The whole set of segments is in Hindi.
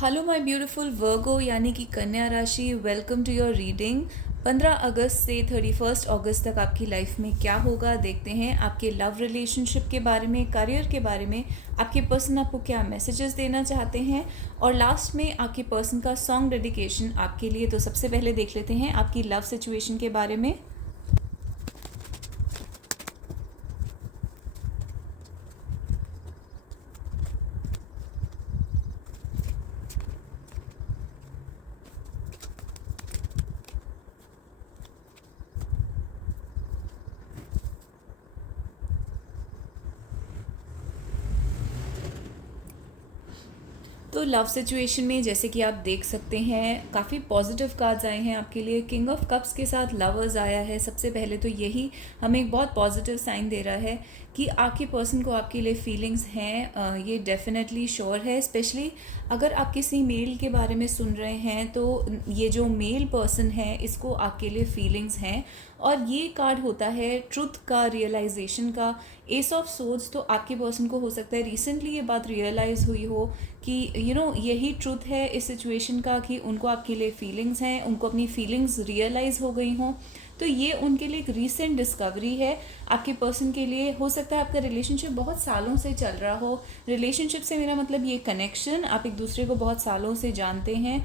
हेलो माय ब्यूटीफुल वर्गो यानी कि कन्या राशि, वेलकम टू योर रीडिंग। 15 अगस्त से 31 अगस्त तक आपकी लाइफ में क्या होगा देखते हैं। आपके लव रिलेशनशिप के बारे में, करियर के बारे में, आपके पर्सन आपको क्या मैसेजेस देना चाहते हैं, और लास्ट में आपके पर्सन का सॉन्ग डेडिकेशन आपके लिए। तो सबसे पहले देख लेते हैं आपकी लव सिचुएशन के बारे में। तो लव सिचुएशन में जैसे कि आप देख सकते हैं काफ़ी पॉजिटिव कार्ड्स आए हैं आपके लिए। किंग ऑफ कप्स के साथ लवर्स आया है। सबसे पहले तो यही हमें एक बहुत पॉजिटिव साइन दे रहा है कि आपके पर्सन को आपके लिए फीलिंग्स हैं। ये डेफिनेटली श्योर है। स्पेशली अगर आप किसी मेल के बारे में सुन रहे हैं तो ये जो मेल पर्सन है इसको आपके लिए फीलिंग्स हैं। और ये कार्ड होता है ट्रुथ का, रियलाइजेशन का। एस ऑफ सोर्ड्स, तो आपके पर्सन को हो सकता है रिसेंटली ये बात रियलाइज़ हुई हो कि यही ट्रुथ है इस सिचुएशन का, कि उनको आपके लिए फीलिंग्स हैं, उनको अपनी फीलिंग्स रियलाइज़ हो गई हों। तो ये उनके लिए एक रीसेंट डिस्कवरी है। आपके पर्सन के लिए हो सकता है आपका रिलेशनशिप बहुत सालों से चल रहा हो। रिलेशनशिप से मेरा मतलब ये कनेक्शन, आप एक दूसरे को बहुत सालों से जानते हैं।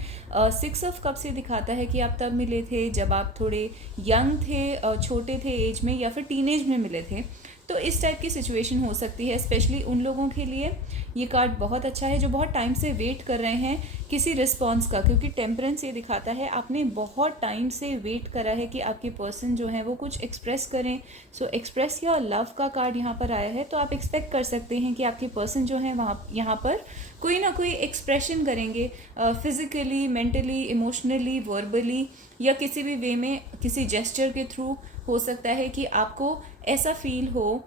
6 ऑफ कप से दिखाता है कि आप तब मिले थे जब आप थोड़े यंग थे, छोटे थे एज में, या फिर टीनेज में मिले थे। तो इस टाइप की सिचुएशन हो सकती है। स्पेशली उन लोगों के लिए ये कार्ड बहुत अच्छा है जो बहुत टाइम से वेट कर रहे हैं किसी रिस्पॉन्स का, क्योंकि टेम्परेंस ये दिखाता है आपने बहुत टाइम से वेट करा है कि आपके पर्सन जो है वो कुछ एक्सप्रेस करें। सो एक्सप्रेस योर लव का कार्ड यहाँ पर आया है। तो आप एक्सपेक्ट कर सकते हैं कि आपके पर्सन जो है वहाँ यहाँ पर कोई ना कोई एक्सप्रेशन करेंगे, फिजिकली, मेंटली, इमोशनली, वर्बली, या किसी भी वे में, किसी जेस्चर के थ्रू। हो सकता है कि आपको ऐसा फील हो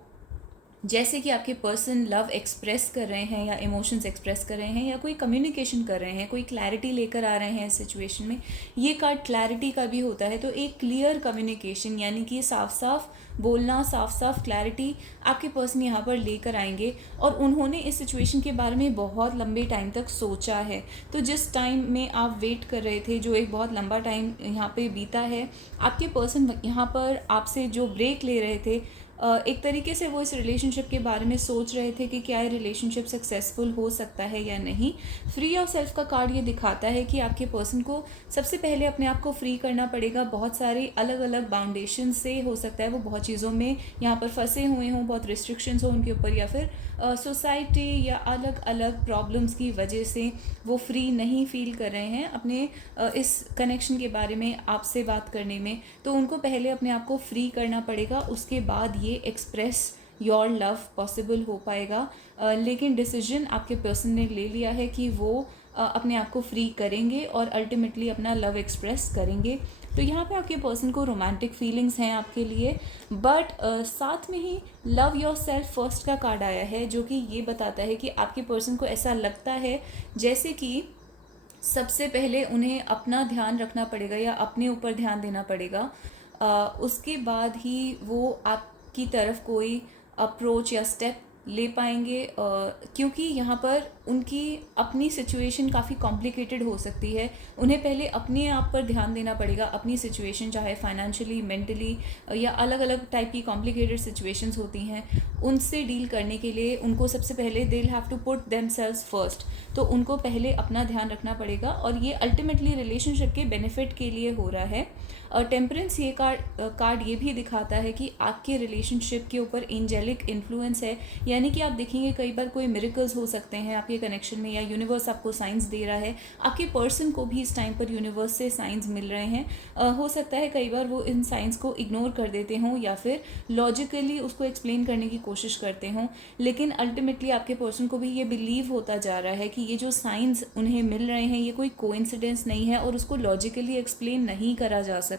जैसे कि आपके पर्सन लव एक्सप्रेस कर रहे हैं, या इमोशंस एक्सप्रेस कर रहे हैं, या कोई कम्युनिकेशन कर रहे हैं, कोई क्लैरिटी लेकर आ रहे हैं इस सिचुएशन में। ये कार्ड क्लैरिटी का भी होता है। तो एक क्लियर कम्युनिकेशन, यानी कि साफ साफ बोलना, साफ साफ क्लैरिटी आपके पर्सन यहाँ पर लेकर आएंगे। और उन्होंने इस सिचुएशन के बारे में बहुत लंबे टाइम तक सोचा है। तो जिस टाइम में आप वेट कर रहे थे, जो एक बहुत लंबा टाइम यहाँ पे बीता है, आपके पर्सन यहाँ पर आपसे जो ब्रेक ले रहे थे, एक तरीके से वो इस रिलेशनशिप के बारे में सोच रहे थे कि क्या ये रिलेशनशिप सक्सेसफुल हो सकता है या नहीं। फ्री ऑफ सेल्फ का कार्ड ये दिखाता है कि आपके पर्सन को सबसे पहले अपने आप को फ्री करना पड़ेगा बहुत सारी अलग अलग बाउंडेशन से। हो सकता है वो बहुत चीज़ों में यहाँ पर फंसे हुए हों, बहुत रिस्ट्रिक्शंस हो उनके ऊपर, या फिर सोसाइटी या अलग अलग प्रॉब्लम्स की वजह से वो फ्री नहीं फील कर रहे हैं अपने इस कनेक्शन के बारे में आपसे बात करने में। तो उनको पहले अपने आप को फ्री करना पड़ेगा, उसके बाद ये एक्सप्रेस योर लव पॉसिबल हो पाएगा। लेकिन डिसीजन आपके पर्सन ने ले लिया है कि वो अपने आप को फ्री करेंगे और अल्टीमेटली अपना लव एक्सप्रेस करेंगे। तो यहाँ पे आपके पर्सन को रोमांटिक फीलिंग्स हैं आपके लिए, बट साथ में ही लव योर सेल्फ फर्स्ट का कार्ड आया है, जो कि ये बताता है कि आपके पर्सन को ऐसा लगता है जैसे कि सबसे पहले उन्हें अपना ध्यान रखना पड़ेगा या अपने ऊपर ध्यान देना पड़ेगा। उसके बाद ही वो आपकी तरफ कोई अप्रोच या स्टेप ले पाएंगे, क्योंकि यहाँ पर उनकी अपनी सिचुएशन काफ़ी कॉम्प्लिकेटेड हो सकती है। उन्हें पहले अपने आप पर ध्यान देना पड़ेगा, अपनी सिचुएशन, चाहे फाइनेंशियली, मेंटली, या अलग अलग टाइप की कॉम्प्लिकेटेड सिचुएशंस होती हैं, उनसे डील करने के लिए उनको सबसे पहले they will have to put themselves first. तो उनको पहले अपना ध्यान रखना पड़ेगा, और ये अल्टीमेटली रिलेशनशिप के बेनिफिट के लिए हो रहा है। और टेम्परेंस ये कार्ड ये भी दिखाता है कि आपके रिलेशनशिप के ऊपर एंजेलिक इन्फ्लुएंस है। यानी कि आप देखेंगे कई बार कोई मिरेकल्स हो सकते हैं आपके कनेक्शन में, या यूनिवर्स आपको साइंस दे रहा है। आपके पर्सन को भी इस टाइम पर यूनिवर्स से साइंस मिल रहे हैं। हो सकता है कई बार वो इन साइंस को इग्नोर कर देते हों, या फिर लॉजिकली उसको एक्सप्लेन करने की कोशिश करते हों, लेकिन अल्टीमेटली आपके पर्सन को भी ये बिलीव होता जा रहा है कि ये जो साइंस उन्हें मिल रहे हैं ये कोई कोइंसिडेंस नहीं है, और उसको लॉजिकली एक्सप्लेन नहीं करा जा सकता।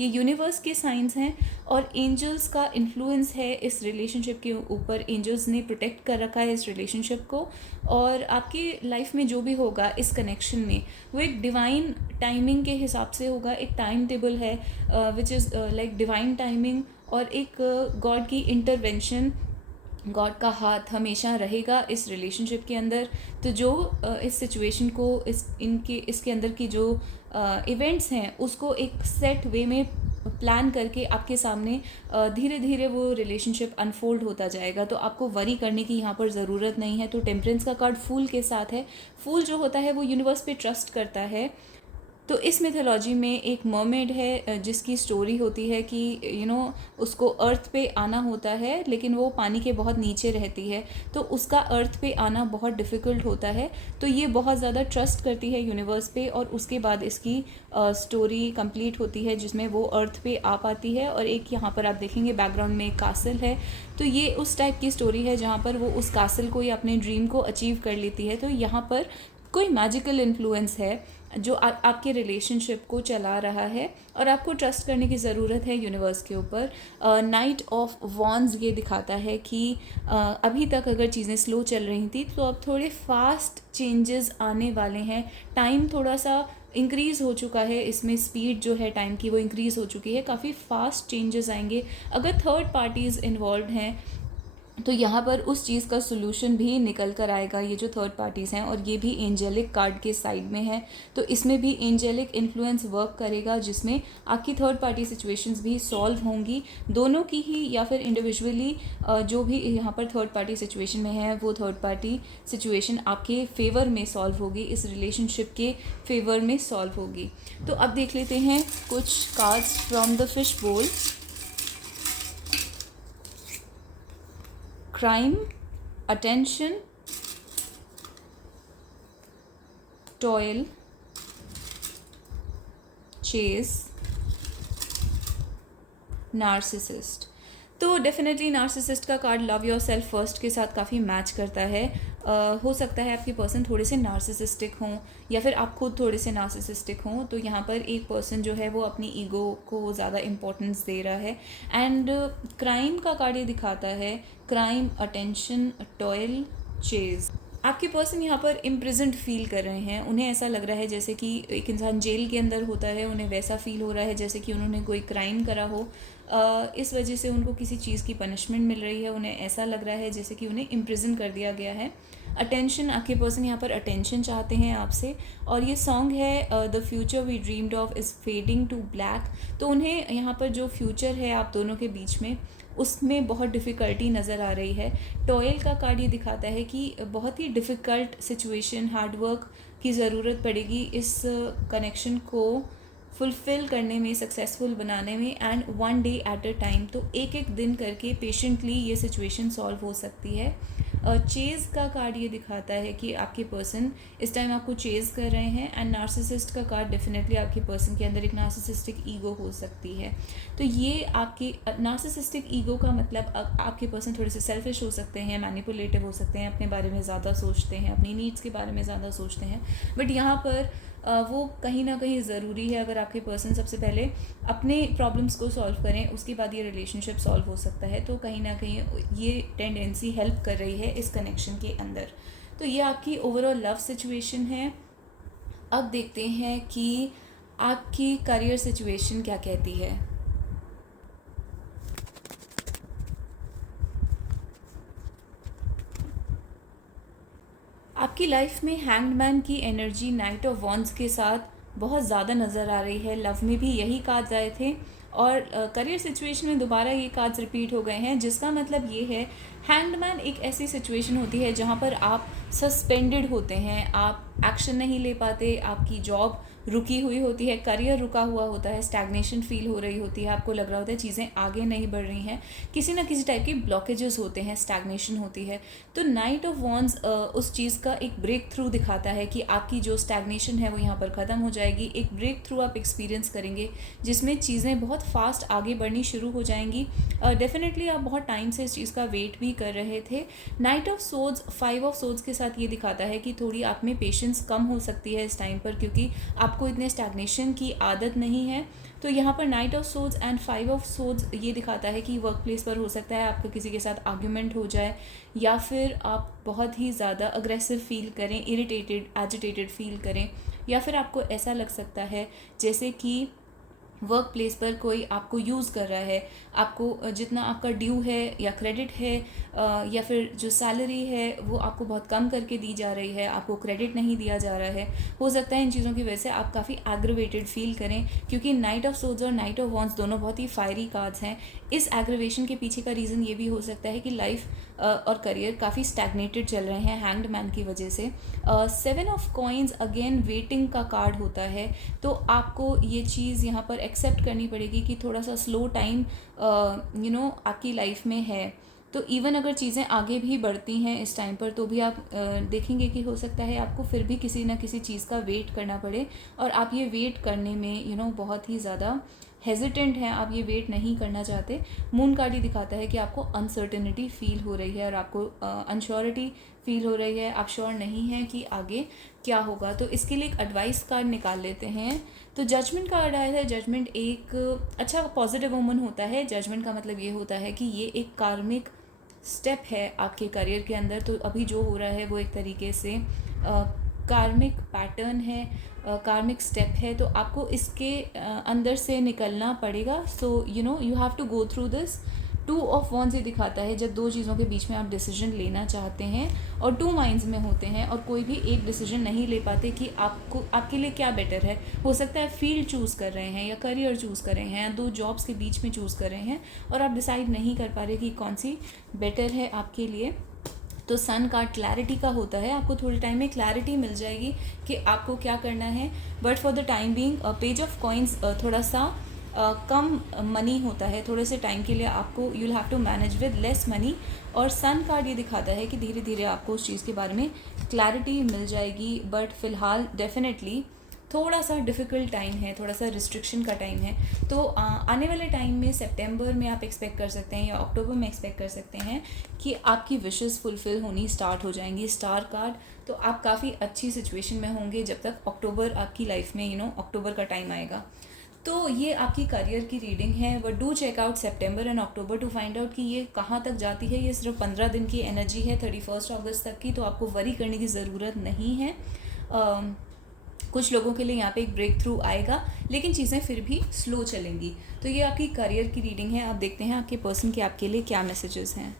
ये यूनिवर्स के साइंस हैं, और एंजल्स का इन्फ्लुएंस है इस रिलेशनशिप के ऊपर। एंजल्स ने प्रोटेक्ट कर रखा है इस रिलेशनशिप को, और आपकी लाइफ में जो भी होगा इस कनेक्शन में वो एक डिवाइन टाइमिंग के हिसाब से होगा। एक टाइम टेबल है which is like divine timing, और एक गॉड की इंटरवेंशन गॉड का हाथ हमेशा रहेगा इस रिलेशनशिप के अंदर। तो जो इस सिचुएशन को इसके अंदर की जो इवेंट्स हैं उसको एक सेट वे में प्लान करके आपके सामने धीरे धीरे वो रिलेशनशिप अनफोल्ड होता जाएगा। तो आपको वरी करने की यहाँ पर ज़रूरत नहीं है। तो टेम्परेंस का कार्ड फूल के साथ है। फूल जो होता है वो यूनिवर्स पे ट्रस्ट करता है। तो इस मिथोलॉजी में एक मर्मेड है जिसकी स्टोरी होती है कि उसको अर्थ पे आना होता है, लेकिन वो पानी के बहुत नीचे रहती है। तो उसका अर्थ पे आना बहुत डिफ़िकल्ट होता है। तो ये बहुत ज़्यादा ट्रस्ट करती है यूनिवर्स पे, और उसके बाद इसकी स्टोरी कंप्लीट होती है जिसमें वो अर्थ पे आ पाती है। और एक यहाँ पर आप देखेंगे बैकग्राउंड में एक कासल है। तो ये उस टाइप की स्टोरी है जहाँ पर वो उस कासल को या अपने ड्रीम को अचीव कर लेती है। तो यहाँ पर कोई मैजिकल इन्फ्लुएंस है जो आपके रिलेशनशिप को चला रहा है, और आपको ट्रस्ट करने की ज़रूरत है यूनिवर्स के ऊपर। नाइट ऑफ वॉन्ड्स ये दिखाता है कि अभी तक अगर चीज़ें स्लो चल रही थी तो अब थोड़े फास्ट चेंजेस आने वाले हैं। टाइम थोड़ा सा इंक्रीज़ हो चुका है, इसमें स्पीड जो है टाइम की वो इंक्रीज़ हो चुकी है। काफ़ी फास्ट चेंजेस आएंगे। अगर थर्ड पार्टीज़ इन्वॉल्व हैं तो यहाँ पर उस चीज़ का सोल्यूशन भी निकल कर आएगा। ये जो थर्ड पार्टीज़ हैं, और ये भी एंजेलिक कार्ड के साइड में है, तो इसमें भी एंजेलिक इन्फ्लुएंस वर्क करेगा जिसमें आपकी थर्ड पार्टी सिचुएशंस भी सॉल्व होंगी, दोनों की ही या फिर इंडिविजुअली। जो भी यहाँ पर थर्ड पार्टी सिचुएशन में है वो थर्ड पार्टी सिचुएशन आपके फेवर में सॉल्व होगी, इस रिलेशनशिप के फेवर में सॉल्व होगी। तो अब देख लेते हैं कुछ cards from the fish bowl. Crime, attention, toil, chase, narcissist. तो डेफिनेटली नार्सिसिस्ट का card love yourself first के साथ काफ़ी मैच करता है। हो सकता है आपके पर्सन थोड़े से नार्सिसिस्टिक हों, या फिर आप खुद थोड़े से नार्सिसिस्टिक हों। तो यहाँ पर एक पर्सन जो है वो अपनी ईगो को ज़्यादा इम्पोर्टेंस दे रहा है। एंड क्राइम का कार्ड ये दिखाता है क्राइम, अटेंशन, टॉयल, चेज। आपके पर्सन यहाँ पर इम्प्रिजेंट फील कर रहे हैं। उन्हें ऐसा लग रहा है जैसे कि एक इंसान जेल के अंदर होता है, उन्हें वैसा फील हो रहा है जैसे कि उन्होंने कोई क्राइम करा हो। इस वजह से उनको किसी चीज़ की पनिशमेंट मिल रही है। उन्हें ऐसा लग रहा है जैसे कि उन्हें इम्प्रिजन कर दिया गया है। अटेंशन, आपके पर्सन यहाँ पर अटेंशन चाहते हैं आपसे। और ये सॉन्ग है the future we dreamed of is fading to black. तो उन्हें यहाँ पर जो फ्यूचर है आप दोनों के बीच में, उसमें बहुत डिफ़िकल्टी नज़र आ रही है। टॉयल का कार्ड ये दिखाता है कि बहुत ही डिफ़िकल्ट सिचुएशन, हार्डवर्क की ज़रूरत पड़ेगी इस कनेक्शन को फुलफ़िल करने में, सक्सेसफुल बनाने में, and one day at a time. तो एक एक दिन करके पेशेंटली ये सिचुएशन सॉल्व हो सकती है। चेज़ का कार्ड ये दिखाता है कि आपके पर्सन इस टाइम आपको चेज़ कर रहे हैं। एंड नार्सिसिस्ट का कार्ड डेफिनेटली आपके पर्सन के अंदर एक नार्सिसिस्टिक ईगो हो सकती है। तो ये आपके नार्सिसिस्टिक ईगो का मतलब आपके पर्सन थोड़े से सेल्फिश हो सकते हैं, मैनिपुलेटिव हो सकते हैं, अपने बारे में ज़्यादा सोचते हैं, अपनी नीड्स के बारे में ज़्यादा सोचते हैं। बट यहाँ पर वो कहीं ना कहीं ज़रूरी है। अगर आपके पर्सन सबसे पहले अपने प्रॉब्लम्स को सॉल्व करें, उसके बाद ये रिलेशनशिप सॉल्व हो सकता है। तो कहीं ना कहीं ये टेंडेंसी हेल्प कर रही है इस कनेक्शन के अंदर। तो ये आपकी ओवरऑल लव सिचुएशन है। अब देखते हैं कि आपकी करियर सिचुएशन क्या कहती है। आपकी लाइफ में हैंग्ड मैन की एनर्जी नाइट ऑफ वॉन्ड्स के साथ बहुत ज़्यादा नज़र आ रही है। लव में भी यही कार्ड्स आए थे, और करियर सिचुएशन में दोबारा ये कार्ड्स रिपीट हो गए हैं, जिसका मतलब ये है हैंग्ड मैन एक ऐसी सिचुएशन होती है जहाँ पर आप सस्पेंडेड होते हैं, आप एक्शन नहीं ले पाते, आपकी जॉब रुकी हुई होती है, करियर रुका हुआ होता है, स्टैग्नेशन फील हो रही होती है, आपको लग रहा होता है चीज़ें आगे नहीं बढ़ रही हैं, किसी ना किसी टाइप की ब्लॉकेजेस होते हैं, स्टैग्नेशन होती है। तो नाइट ऑफ वॉन्ड्स उस चीज़ का एक ब्रेक थ्रू दिखाता है कि आपकी जो स्टैग्नेशन है वो यहाँ पर ख़त्म हो जाएगी। एक ब्रेक थ्रू आप एक्सपीरियंस करेंगे जिसमें चीज़ें बहुत फास्ट आगे बढ़नी शुरू हो जाएंगी। डेफिनेटली आप बहुत टाइम से इस चीज़ का वेट भी कर रहे थे। Night of swords, 5 of swords के साथ ये दिखाता है कि थोड़ी आप में पेशेंस कम हो सकती है इस टाइम पर, क्योंकि आपको इतने स्टैग्नेशन की आदत नहीं है। तो यहाँ पर night of swords and 5 of swords ये दिखाता है कि वर्क प्लेस पर हो सकता है आपको किसी के साथ आर्ग्यूमेंट हो जाए, या फिर आप बहुत ही ज़्यादा अग्रेसिव फील करें, इरिटेटेड, एजिटेटेड फील करें, या फिर आपको ऐसा लग सकता है जैसे कि वर्क प्लेस पर कोई आपको यूज़ कर रहा है, आपको जितना आपका ड्यू है या क्रेडिट है या फिर जो सैलरी है वो आपको बहुत कम करके दी जा रही है, आपको क्रेडिट नहीं दिया जा रहा है। हो सकता है इन चीज़ों की वजह से आप काफ़ी एग्रीवेटेड फील करें, क्योंकि नाइट ऑफ सोड्स और नाइट ऑफ वॉन्ड्स दोनों बहुत ही फायरी कार्ड्स हैं। इस एग्रीवेशन के पीछे का रीज़न ये भी हो सकता है कि लाइफ और करियर काफ़ी स्टैग्नेटेड चल रहे हैं हैंग्ड मैन की वजह से। 7 ऑफ कॉइन्स अगेन वेटिंग का कार्ड होता है, तो आपको ये चीज़ यहाँ पर एक्सेप्ट करनी पड़ेगी कि थोड़ा सा स्लो टाइम आपकी लाइफ में है। तो इवन अगर चीज़ें आगे भी बढ़ती हैं इस टाइम पर, तो भी आप देखेंगे कि हो सकता है आपको फिर भी किसी ना किसी चीज़ का वेट करना पड़े, और आप ये वेट करने में बहुत ही ज़्यादा हेजिटेंट हैं, आप ये वेट नहीं करना चाहते। मून कार्ड ही दिखाता है कि आपको अनसर्टेनिटी फील हो रही है और आपको अनश्योरिटी फील हो रही है, आप श्योर नहीं हैं कि आगे क्या होगा। तो इसके लिए एक एडवाइस कार्ड निकाल लेते हैं। तो जजमेंट कार्ड आया है। जजमेंट एक अच्छा पॉजिटिव वूमन होता है। जजमेंट का मतलब ये होता है कि ये एक कार्मिक स्टेप है आपके करियर के अंदर। तो अभी जो हो रहा है वो एक तरीके से कार्मिक पैटर्न है, कार्मिक स्टेप है, तो आपको इसके अंदर से निकलना पड़ेगा। So you have to go through this. 2 of wands ये दिखाता है जब दो चीज़ों के बीच में आप डिसीजन लेना चाहते हैं और 2 माइंड्स में होते हैं और कोई भी एक डिसीजन नहीं ले पाते कि आपको आपके लिए क्या बेटर है। हो सकता है फील्ड चूज़ कर रहे हैं या करियर चूज़ कर रहे हैं या 2 जॉब्स के बीच में चूज़ कर रहे हैं और आप डिसाइड नहीं कर पा रहे कि कौन सी बेटर है आपके लिए। तो सन कार्ड क्लैरिटी का होता है, आपको थोड़े टाइम में क्लैरिटी मिल जाएगी कि आपको क्या करना है। But for the time being page of coins थोड़ा सा कम मनी होता है, थोड़े से टाइम के लिए आपको you will have to manage with less money. और सन कार्ड ये दिखाता है कि धीरे धीरे आपको उस चीज़ के बारे में क्लैरिटी मिल जाएगी। बट फ़िलहाल डेफिनेटली थोड़ा सा डिफ़िकल्ट टाइम है, थोड़ा सा रिस्ट्रिक्शन का टाइम है। तो आने वाले टाइम में सितंबर में आप एक्सपेक्ट कर सकते हैं या अक्टूबर में एक्सपेक्ट कर सकते हैं कि आपकी विशेस फुलफ़िल होनी स्टार्ट हो जाएंगी। स्टार कार्ड, तो आप काफ़ी अच्छी सिचुएशन में होंगे जब तक अक्टूबर आपकी लाइफ में अक्टूबर का टाइम आएगा। तो ये आपकी करियर की रीडिंग है। But do check out September and October to find out कि ये कहाँ तक जाती है। ये सिर्फ 15 दिन की एनर्जी है, 31 अगस्त तक की, तो आपको वरी करने की ज़रूरत नहीं है। कुछ लोगों के लिए यहाँ पे एक ब्रेक थ्रू आएगा, लेकिन चीज़ें फिर भी स्लो चलेंगी। तो ये आपकी करियर की रीडिंग है। आप देखते हैं आपके पर्सन के आपके लिए क्या मैसेजेस हैं।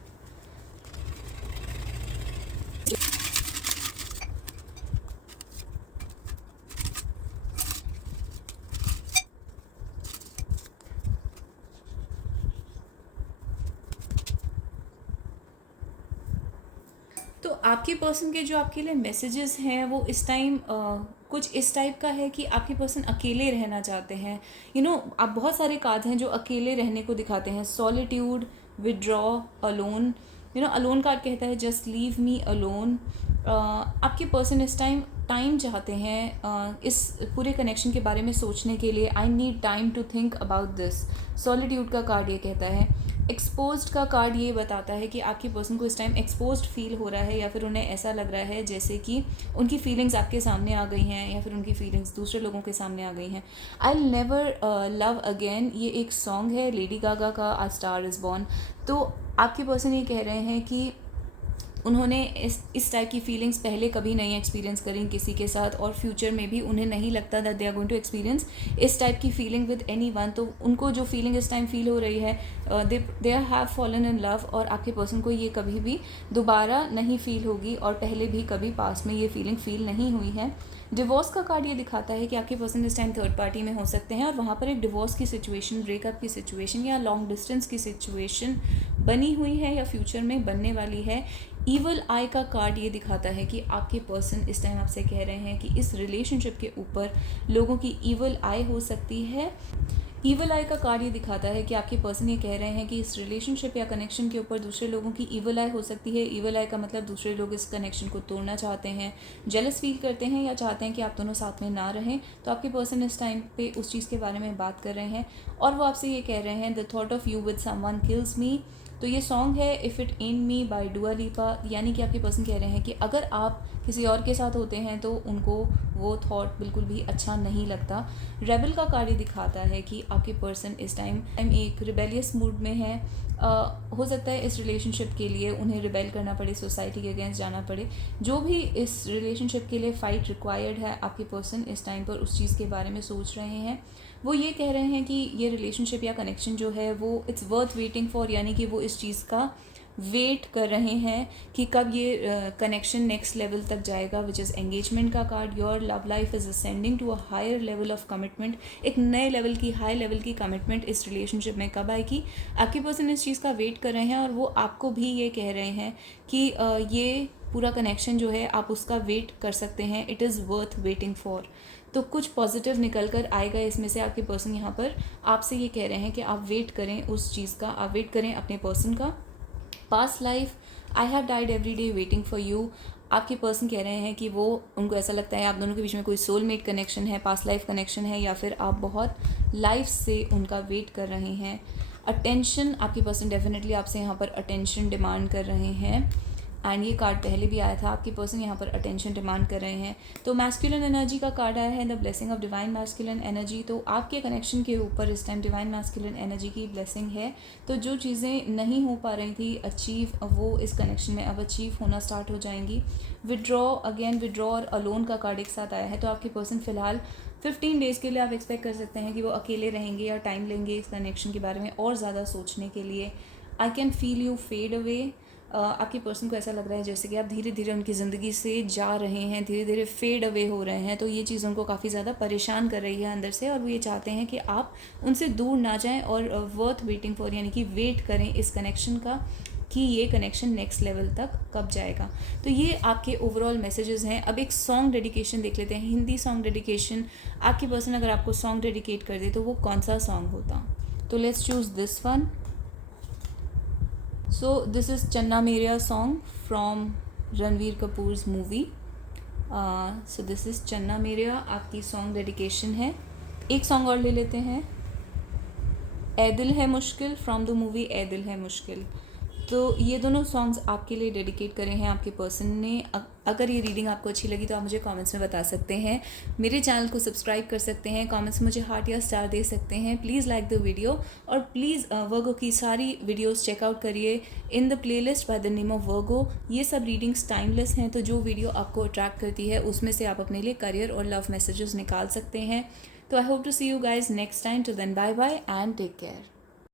तो आपके पर्सन के जो आपके लिए मैसेजेस हैं वो इस टाइम कुछ इस टाइप का है कि आपके पर्सन अकेले रहना चाहते हैं। आप बहुत सारे कार्ड हैं जो अकेले रहने को दिखाते हैं। Solitude, withdraw, alone. Alone card कहता है जस्ट लीव मी अलोन। आपके पर्सन इस टाइम चाहते हैं इस पूरे कनेक्शन के बारे में सोचने के लिए। I need time to think about this. Solitude का कार्ड ये कहता है। एक्सपोज्ड का कार्ड ये बताता है कि आपके पर्सन को इस टाइम एक्सपोज्ड फील हो रहा है, या फिर उन्हें ऐसा लग रहा है जैसे कि उनकी फीलिंग्स आपके सामने आ गई हैं या फिर उनकी फीलिंग्स दूसरे लोगों के सामने आ गई हैं। आई नेवर लव अगेन, ये एक सॉन्ग है लेडी गागा का, आ स्टार इज़ बॉर्न। तो आपके पर्सन ये कह रहे हैं कि उन्होंने इस टाइप की फीलिंग्स पहले कभी नहीं एक्सपीरियंस करी किसी के साथ, और फ्यूचर में भी उन्हें नहीं लगता that they are going to experience इस टाइप की फीलिंग विद एनी वन। तो उनको जो फीलिंग इस टाइम फील हो रही है, they have fallen in love, और आपके पर्सन को ये कभी भी दोबारा नहीं फील होगी और पहले भी कभी पास्ट में ये फीलिंग फील नहीं हुई है। डिवोर्स का कार्ड ये दिखाता है कि आपके पर्सन इस टाइम थर्ड पार्टी में हो सकते हैं और वहाँ पर एक डिवोर्स की सिचुएशन, ब्रेकअप की सिचुएशन या लॉन्ग डिस्टेंस की सिचुएशन बनी हुई है या फ्यूचर में बनने वाली है। ईवल आई का कार्ड ये दिखाता है कि आपके पर्सन इस टाइम आपसे कह रहे हैं कि इस रिलेशनशिप के ऊपर लोगों की ईवल आई हो सकती है। ईवल आई का कार्ड ये दिखाता है कि आपके पर्सन ये कह रहे हैं कि इस रिलेशनशिप या कनेक्शन के ऊपर दूसरे लोगों की ईवल आई हो सकती है। ईवल आई का मतलब दूसरे लोग इस कनेक्शन को तोड़ना चाहते हैं, जेलस फील करते हैं या चाहते हैं कि आप दोनों साथ में ना रहें। तो आपके पर्सन इस टाइम पे उस चीज़ के बारे में बात कर रहे हैं और वो आपसे ये कह रहे हैं the thought of you with someone kills me. तो तो ये सॉन्ग है if it end me by Dua Lipa, यानी कि आपके पर्सन कह रहे हैं कि अगर आप किसी और के साथ होते हैं तो उनको वो थॉट बिल्कुल भी अच्छा नहीं लगता। रेबल का कार्ड ये दिखाता है कि आपके पर्सन इस टाइम एक रिबेलियस मूड में है। हो सकता है इस रिलेशनशिप के लिए उन्हें रिबेल करना पड़े, सोसाइटी के अगेंस्ट जाना पड़े। जो भी इस रिलेशनशिप के लिए फ़ाइट रिक्वायर्ड है, आपके पर्सन इस टाइम पर उस चीज़ के बारे में सोच रहे हैं। वो ये कह रहे हैं कि ये रिलेशनशिप या कनेक्शन जो है वो इट्स वर्थ वेटिंग फॉर, यानी कि वो इस चीज़ का वेट कर रहे हैं कि कब ये कनेक्शन नेक्स्ट लेवल तक जाएगा, विच इज़ एंगेजमेंट का card. Your love life is ascending to a higher level of commitment. एक नए लेवल की, हाई लेवल की कमिटमेंट इस रिलेशनशिप में कब आएगी, आपके पर्सन इस चीज़ का वेट कर रहे हैं। और वो आपको भी ये कह रहे हैं कि ये पूरा कनेक्शन जो है आप उसका वेट कर सकते हैं, it is worth waiting for. तो कुछ पॉजिटिव निकल कर आएगा इसमें से। आपके पर्सन यहाँ पर आपसे ये कह रहे हैं कि आप वेट करें उस चीज़ का, आप वेट करें अपने पर्सन का। Past life, I have died every day waiting for you. आपके पर्सन कह रहे हैं कि वो, उनको ऐसा लगता है आप दोनों के बीच में कोई सोलमेट कनेक्शन है, पास्ट लाइफ कनेक्शन है, या फिर आप बहुत लाइफ से उनका वेट कर रहे हैं। अटेंशन, आपके पर्सन डेफिनेटली आपसे यहाँ पर अटेंशन डिमांड कर रहे हैं। एंड ये कार्ड पहले भी आया था, आपके पर्सन यहाँ पर अटेंशन डिमांड कर रहे हैं। तो मैस्कुलिन एनर्जी का कार्ड आया है, the blessing of divine masculine energy. तो आपके कनेक्शन के ऊपर इस टाइम डिवाइन मैस्कुलिन एनर्जी की ब्लेसिंग है। तो जो चीज़ें नहीं हो पा रही थी अचीव, वो इस कनेक्शन में अब अचीव होना स्टार्ट हो जाएंगी। विड्रॉ, अगेन विड्रॉ और अलोन का कार्ड एक साथ आया है। तो आपके पर्सन फ़िलहाल 15 डेज़ के लिए आप एक्सपेक्ट कर सकते हैं कि वो अकेले रहेंगे या टाइम लेंगे इस कनेक्शन के बारे में और ज़्यादा सोचने के लिए। I can feel you fade away. आपके पर्सन को ऐसा लग रहा है जैसे कि आप धीरे धीरे उनकी ज़िंदगी से जा रहे हैं, धीरे धीरे फेड अवे हो रहे हैं। तो ये चीज़ उनको काफ़ी ज़्यादा परेशान कर रही है अंदर से, और वो ये चाहते हैं कि आप उनसे दूर ना जाएं और वर्थ वेटिंग फॉर, यानी कि वेट करें इस कनेक्शन का कि ये कनेक्शन नेक्स्ट लेवल तक कब जाएगा। तो ये आपके ओवरऑल मैसेजेस हैं। अब एक सॉन्ग डेडिकेशन देख लेते हैं, हिंदी सॉन्ग डेडिकेशन। आपकी पर्सन अगर आपको सॉन्ग डेडिकेट कर दे तो वो कौन सा सॉन्ग होता? तो let's choose this one. So this is Channa Meria song from Ranveer Kapoor's movie. So this is Channa Meria, आपकी सॉन्ग डेडिकेशन है। एक सॉन्ग और ले लेते हैं, ए दिल है मुश्किल फ्रॉम द मूवी ए दिल है मुश्किल। तो ये दोनों सॉन्ग्स आपके लिए डेडिकेट करे हैं आपके पर्सन ने। अगर ये रीडिंग आपको अच्छी लगी तो आप मुझे कमेंट्स में बता सकते हैं। मेरे चैनल को सब्सक्राइब कर सकते हैं, कमेंट्स में मुझे हार्ट या स्टार दे सकते हैं। प्लीज़ लाइक द वीडियो, और प्लीज़ वर्गो की सारी वीडियोस चेकआउट करिए in the playlist by the name of Virgo. ये सब रीडिंग्स टाइमलेस हैं, तो जो वीडियो आपको अट्रैक्ट करती है उसमें से आप अपने लिए करियर और लव मैसेजेस निकाल सकते हैं। तो I hope to see you guys next time. To then bye bye and take care.